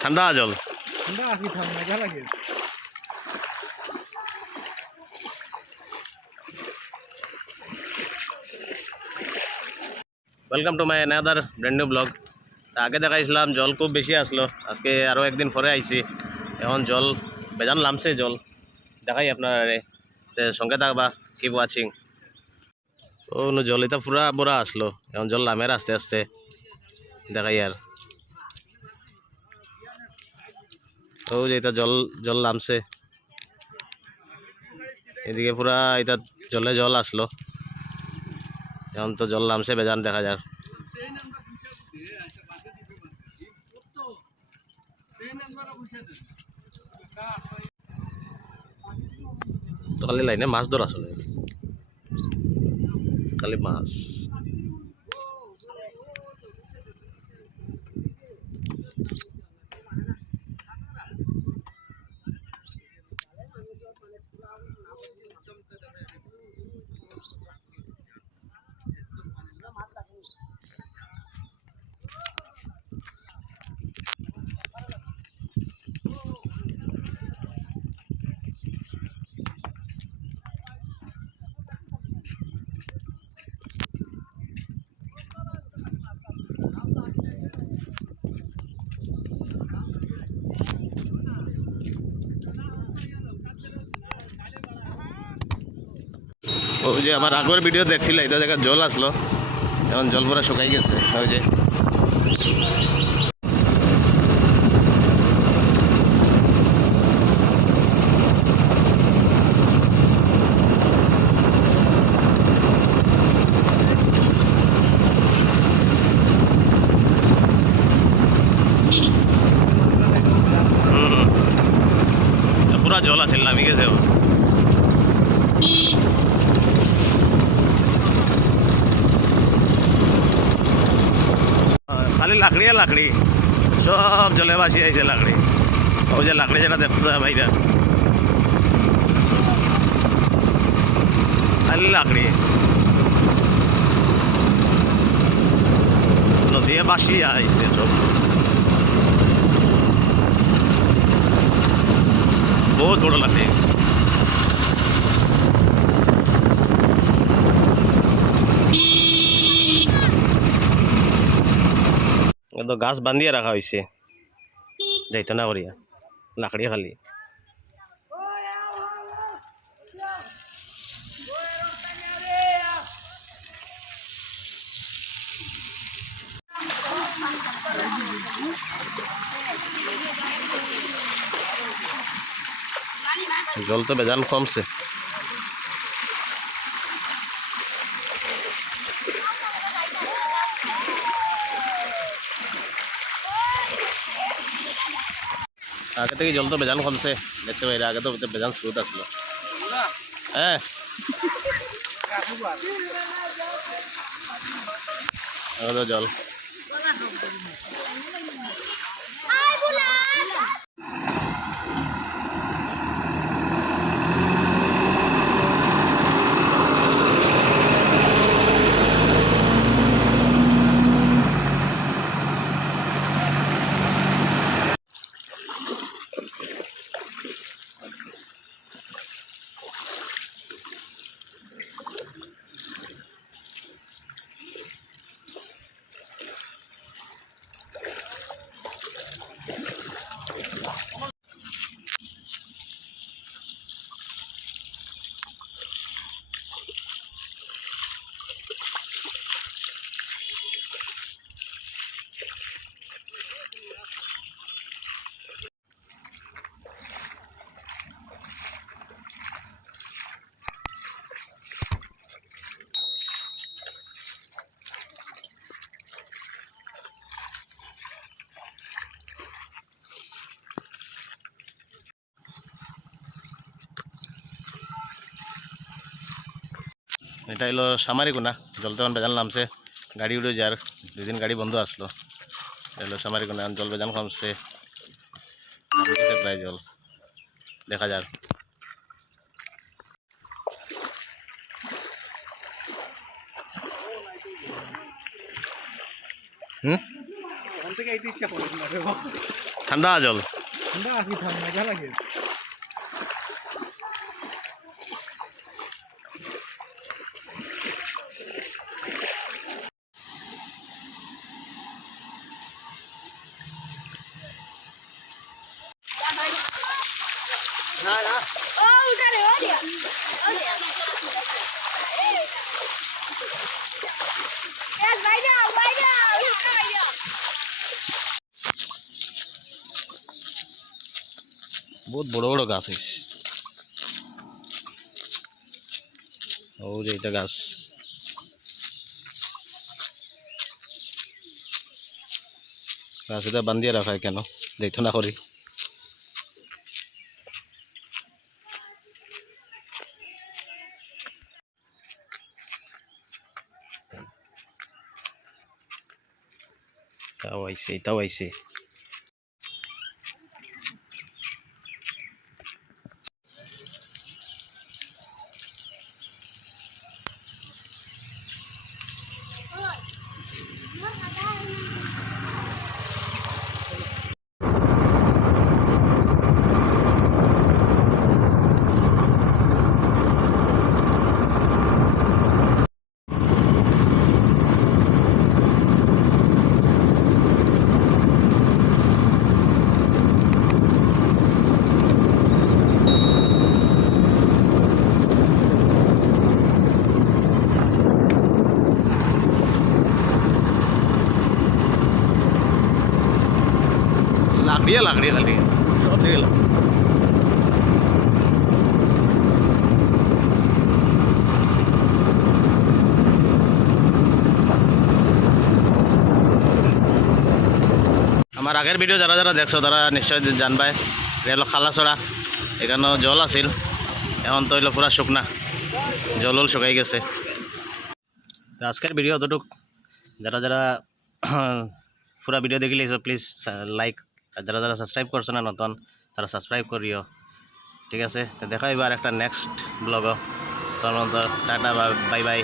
ঠান্ডা জল welcome to my another brand new blog. আগে দেখাইছিলাম জল খুব বেশি আসলো, আজকে আরও একদিন পরে আইছি। এখন জল বেজান নামছে, জল দেখাই আপনার সঙ্গে থাকবা, কিপ ওয়াচিং। ও জল এটা পুরা বড়া আসলো, এখন জল নামের আস্তে আস্তে দেখাই। আর ও যে এটা জল জল নামছে, এদিকে পুরা এটা জলে জল আসলো, এখন তো জল নামছে বেজান দেখা যায়। তো খালি লাইনে মাছ ধরা চলে, খালি মাছ। ওই যে আমার আগের ভিডিও দেখছিল, এটা জায়গায় জল আসলো, এখন জল পুরা শুকাই গেছে। ওই যে পুরা জল আছে, নামি গেছে। খালি লাকড়ি আর লাকড়ি, সব জলে ভাসি আইছে লাকড়ি। ওই যে লাকড়ি যেটা দেখতে ভাইরা, খালি লাকড়ি নদী ভাসি আইছে সব, বহুত বড় লাকড়ি। তো গাছ বান্ধিয়ে রাখা হয়েছে, যাইতো না করিয়া, লাকড়ি খালি। জল তো বেজান কমছে। আগে থেকে জল তো বেজান কমছে, দেখতে পাই। আগে তো বেজান স্রোত আসলো। হ্যাঁ জল এটা হলো সামারিকোনা। জল তখন বেজান নামছে, গাড়ি উড়ে যার 2 দিন গাড়ি বন্ধ আসলো। এটা হলো সামারিকোনা, জল বেজান কমছে, প্রায় জল দেখা যার। হুম ওখান থেকে এইতে ইচ্ছা করে না রে বাবা। ঠান্ডা জল ঠান্ডা আসি ঠান্ডা মজা লাগে। না না বহুত বড় বড় গাছ হয়েছে ও যে এটা গাছ গাছ এটা বান্ধিয়ে রাখা কেন দেখতো না করি এটাও আইছে এটাও আইছে লাকড়ি খালি সব দিয়ে আমার আগের ভিডিও যারা যারা দেখছো তারা নিশ্চয় জানবাই রেল খালাছড়া এখানেও জল আছিল এখন তো হইলো পুরা শুকনা জল শুকাই গেছে তো আজকের ভিডিও অতটুক যারা যারা পুরা ভিডিও দেখিলে প্লিজ লাইক আর যারা যারা সাবস্ক্রাইব করছো না নতুন তারা সাবস্ক্রাইব করিও ঠিক আছে তো দেখা এবার একটা next blog tata bye bye